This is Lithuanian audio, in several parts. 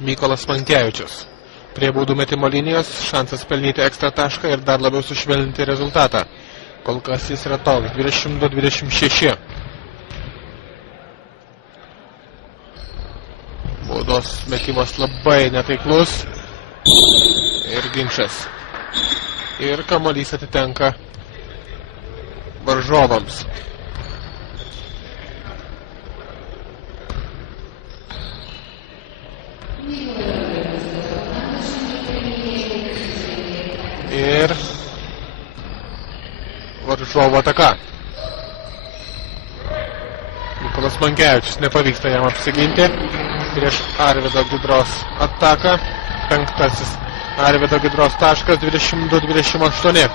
Mykolas Mankevičius. Prie baudų metimo linijos šansas pelnyti ekstra tašką ir dar labiau sušvelninti rezultatą. Kol kas jis yra toks 22-26. Baudos metimas labai netaiklus. Ir ginčas. Ir kamuolys atitenka varžovams. Ir varžovo ataka. Mykolas Mankevičius nepavyksta jam apsiginti prieš Arvydo Gidros ataką. Penktasis Arvydo Gidros taškas 22-28.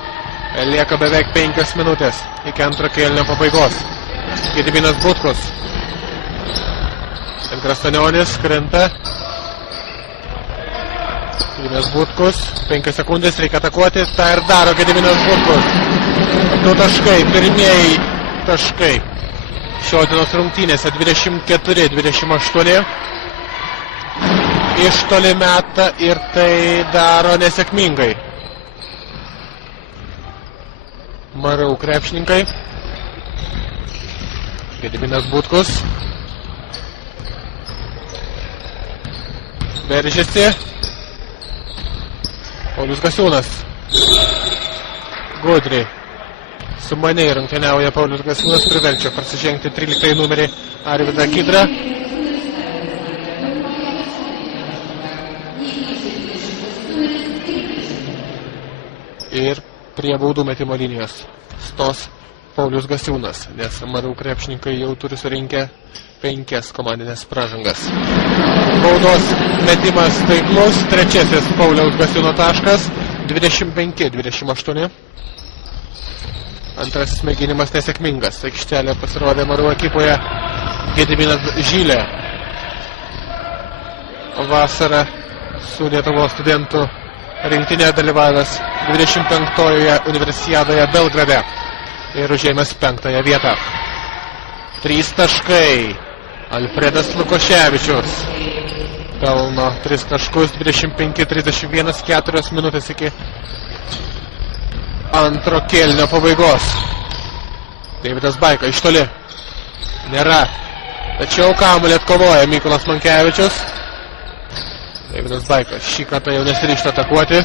Lieka beveik 5 minutės iki antro kėlinio pabaigos. Gediminas Butkus. Edgaras Stanionis krenta. Gediminas Butkus. 5 sekundės reikia atakuoti. Ta ir daro Gediminas Butkus. 2 taškai. Pirmieji taškai. Šios dienos rungtynėse 24-28. Iš toli meta ir tai daro nesėkmingai. Marau krepšininkai. Gediminas Butkus. Veržiasi. Paulius Gasiūnas. Gudriai. Sumaniai rungtyniauja Paulius Gasiūnas, priverčia prasižengti 13 numerį Arvydą Gidrą. Ir prie baudų metimo linijos stos Paulius Gasiūnas, nes Marau krepšininkai jau turi surinkę 5 komandinės pražangas. Baudos metimas taiklus, trečiasis Pauliaus Gasiūno taškas, 25-28. Antrasis mėginimas nesėkmingas. Aikštelė pasirodė Marau ekipoje Gediminas Žylė. Vasarą su Lietuvos studentų rinktinėje dalyvavęs 25-ojoje universiadoje Belgrade ir užėmęs 5-ąją vietą. 3 taškai. Alfredas Lukoševičius pelno 3 taškus, 25-31, 4 minutės iki antro kėlinio pabaigos. Deividas Baika iš toli. Nėra. Tačiau kamuolį atkovoja Mykolas Mankevičius. Deividas Baikas šį kartą jau nesiryžta atakuoti.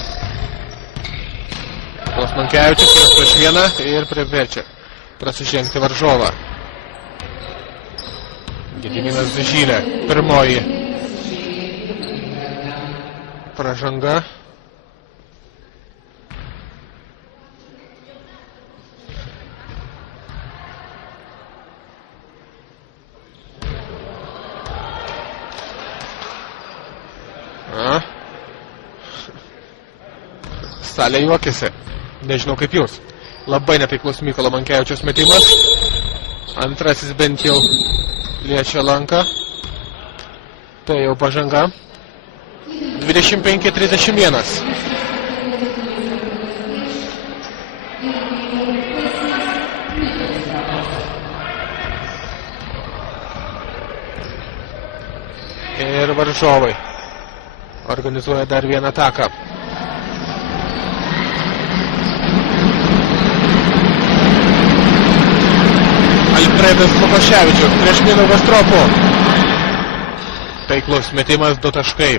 Mykolas Mankevičius yra prieš vieną ir priverčia prasižengti varžovą. Gediminas Žylė, pirmoji pražanga. Salė juokėsi. Nežinau kaip jūs. Labai netaiklus Mykolo Mankevičiaus metimas. Antrasis bent jau liečia lanką. Tai jau pažanga. 25-31. Ir varžovai organizuoja dar vieną ataką. Alfredas Lukoševičius prieš Mindaugą Stropų. Taiklus metimas, 2 taškai.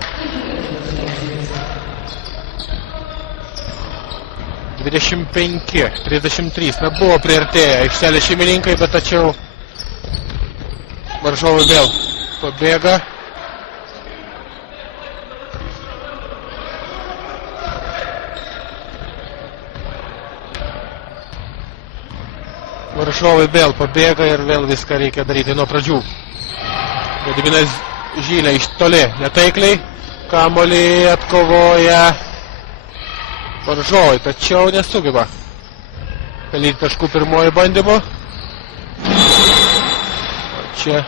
25-33. Na, buvo priartėję aikštelės šeimininkai, bet tačiau varžovai vėl pabėga. Varžovai vėl pabėga ir vėl viską reikia daryti nuo pradžių. Gediminas Žylė iš toli netaikliai. Kamuolį atkovoja varžovai, tačiau nesugeba pelnyti taškų pirmojo bandymo. Čia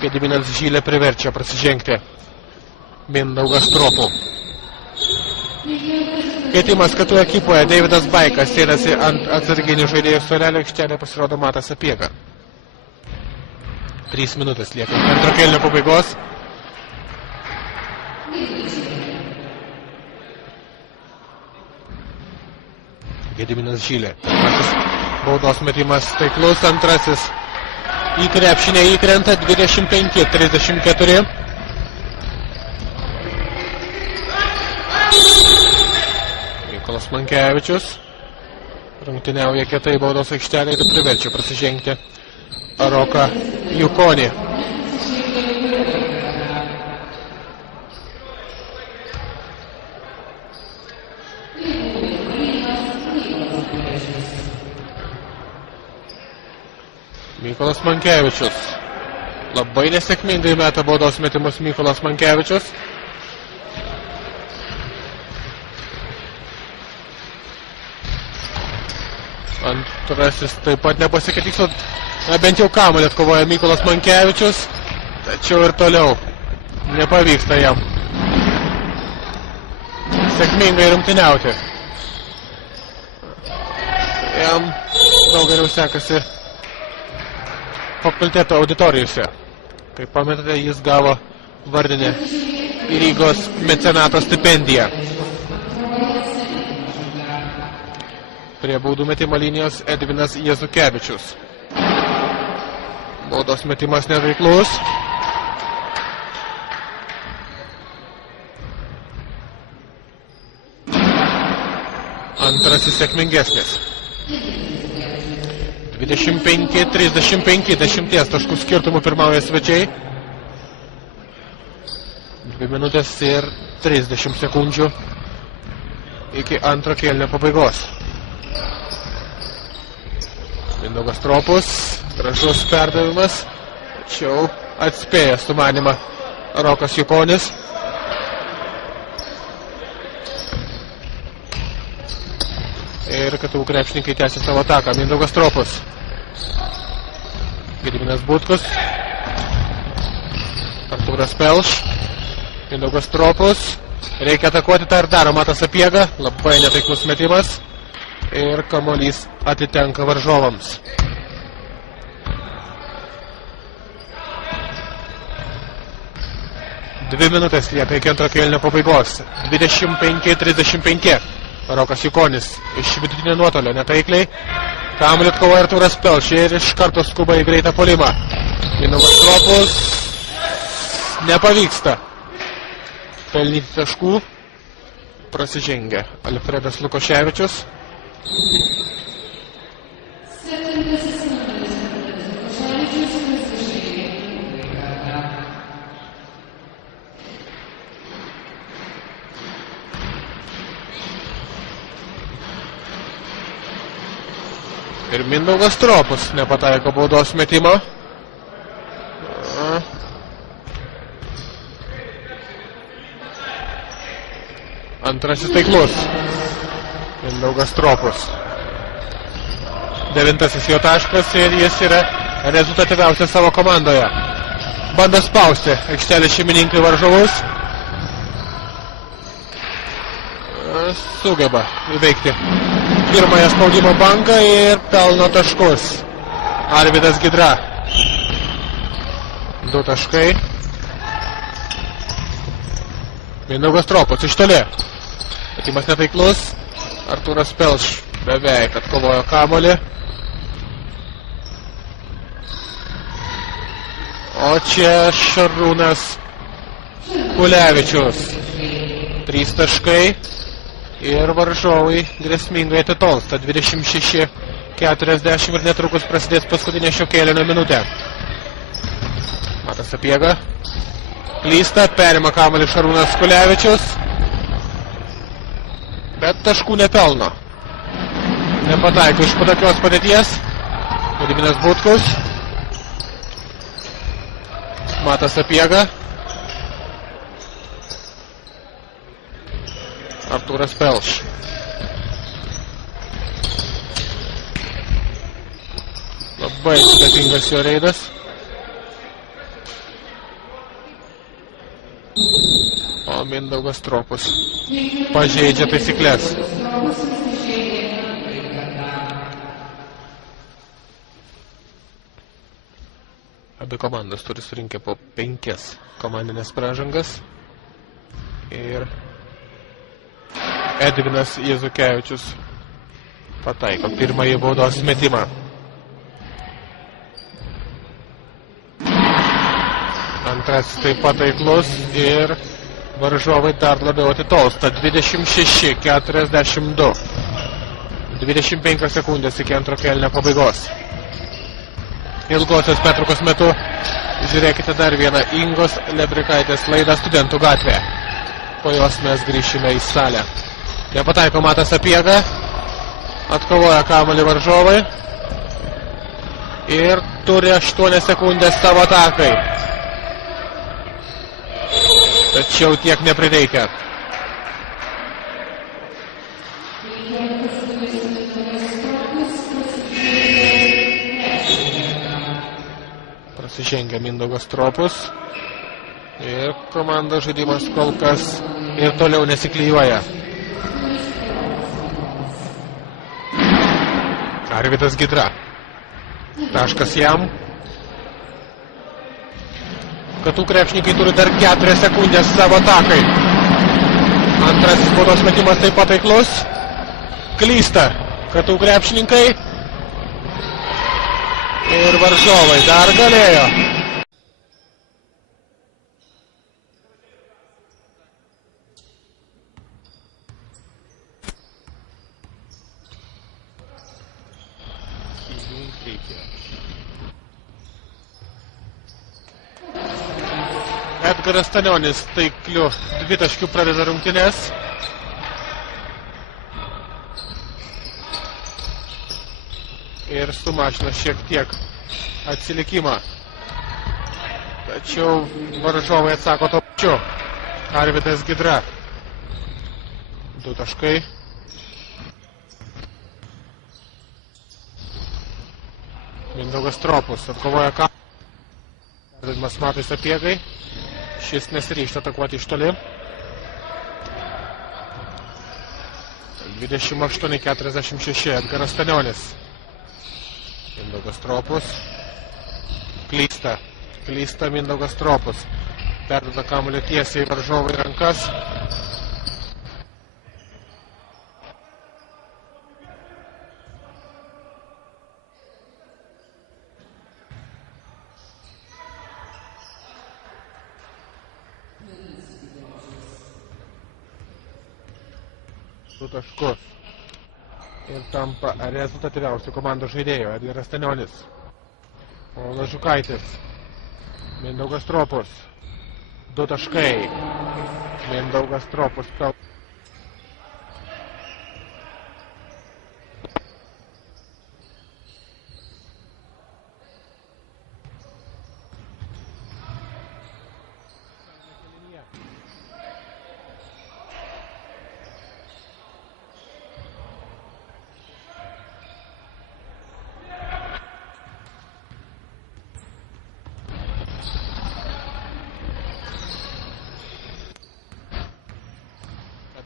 Gediminas Žylė priverčia prasižengti Mindaugą Stropų. Keitimas Katų ekipoje. Deividas Baikas sėdasi ant atsarginių žaidėjų suolelio, aikštelė pasirodo Matas Sapiega. 3 minutės lieka antro kėlinio pabaigos. Gediminas Žylė. Pirmasis baudos metimas taiklus, antrasis į krepšinę įkrenta 25-34. Mykolas Mankevičius rungtyniauja kietai baudos aikštelę ir priverčia prasižengti Roką Jukonį. Mykolas Mankevičius. Labai nesėkmingai meta baudos metimus Mykolas Mankevičius. Antrasis taip pat nepasiekė tikslo. Bent jau kamuolį atkovoja Mykolas Mankevičius. Tačiau ir toliau nepavyksta jam sėkmingai rungtyniauti. Jam daug geriau sekasi fakulteto auditorijose. Kaip pamenate, jis gavo vardinę Rygos mecenato stipendiją. Prie baudų metimo linijos Edvinas Jezukevičius. Baudos metimas neveiklus. Antrasis sėkmingesnis. 25-35, 10 taškų skirtumų pirmauja svečiai. 2 minutės ir 30 sekundžių iki antro kėlinio pabaigos. Mindaugas Tropus, gražus perdavimas, tačiau atspėja sumanimą Rokas Jukonis. Ir KTU krepšininkai tęsia savo ataką. Mindaugas Tropus. Gediminas Butkus. Artūras Pelš. Mindaugas Tropus. Reikia atakuoti, tą ir daro Matas Sapiega. Labai netaiklus metimas. Ir kamuolys atitenka varžovams. Dvi minutės lieka iki antro kėlinio pabaigos. 25-35. Rokas Jukonis iš vidutinio nuotolio netaikliai. Kamuolį atkovoja Artūras Pelš ir iš karto skuba į greitą puolimą. Mindaugas Tropus. Nepavyksta pelnyti taškų. Prasižengia Alfredas Lukoševičius. Ir Mindaugas Tropus nepataiko baudos metimo. Antrasis taiklus. Mindaugas Tropus. 9 jo taškas ir jis yra rezultatyviausias savo komandoje. Bando spausti aikštelės šeimininkai varžovus. Sugeba įveikti pirmąją spaudimo bangą ir pelno taškus. Arvydas Gidra. 2 taškai. Mindaugas Tropus iš toli. Metimas netaiklus. Artūras Pelš beveik atkovojo kamuolį. O čia Šarūnas Kulevičius. 3 taškai. Ir varžovai grėsmingai atitolsta. 26-40 ir netrukus prasidės paskutinė šio kėlinio minutė. Matas Sapiega. Klysta, perima kamuolį Šarūnas Kulevičius. Bet taškų nepelno. Nepataiko iš patokios padėties. Gediminas Butkus. Matas Sapiega. Artūras Pelš. Labai sudėtingas jo reidas. O Mindaugas Tropus pažeidžia taisyklės. Abi komandos turi surinkę po 5 komandinės pražangas. Ir Edvinas Jezukevičius Pataiko pirmąjį baudos metimą. Antrasis taip pat taiklus ir varžovai dar labiau atitolsta. 26-42. 25 sekundės iki antro kėlinio pabaigos. Ilgosios pertraukos metu žiūrėkite dar vieną Ingos Lebrikaitės laidą Studentų gatvė. Po jos mes grįšime į salę. Nepataiko Matas Sapiega. Atkovoja kamuolį varžovai. Ir turi 8 sekundės savo atakai. Tačiau tiek neprireikia. Prasižengia Mindaugas Stropus. Ir komandos žaidimas kol kas ir toliau nesiklijuoja. Arvydas Gidra. Taškas jam. Katų krepšininkai turi dar 4 sekundės savo atakai. Antrasis baudos metimas taip pat taiklus. Klysta Katų krepšininkai. Ir varžovai dar galėjo. Edgaras Stanionis taikliu dvitaškiu pradeda rungtynes. Ir sumažina šiek tiek atsilikimą. Tačiau varžovai atsako to pačiu. Arvydas Gidra. 2 taškai. Mindaugas Stropus atkovoja kamuolį. Perdavimas Matui Sapiegai. Šis nesiryžta atakuoti iš toli. 28-46 Edgaras Stanionis. Mindaugas Stropus. Klysta Mindaugas Stropus. Perduoda kamuolį tiesiai varžovai rankas. Du taškus. Ir tampa rezultatyviausių komandos žaidėjų Edgaras Stanionis. Povilas Žukaitis. Mindaugas Stropus. 2 taškai. Mindaugas Stropus.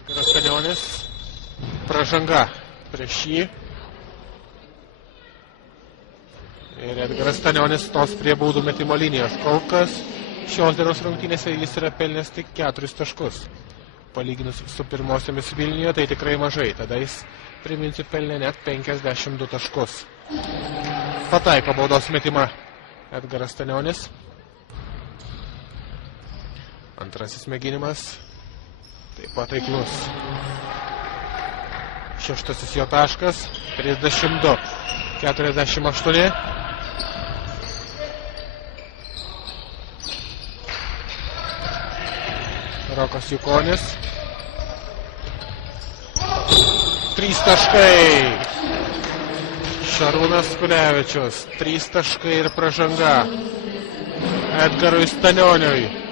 Edgaras Stanionis. Pražanga prieš jį. Ir Edgaras Stanionis stos prie baudų metimo linijos. Kol kas šios dienos rungtynėse jis yra pelnęs tik 4 taškus. Palyginus su pirmosiomis Vilniuje, tai tikrai mažai. Tada jis, priminsiu, pelnė net 52 taškus. Pataiko baudos metimą Edgaras Stanionis. Antrasis mėginimas. Taip pat taiklus. 6 jo taškas. 32-48. Rokas Jukonis. 3 taškai. Šarūnas Kulevičius. 3 taškai ir pražanga Edgarui Stanioniui.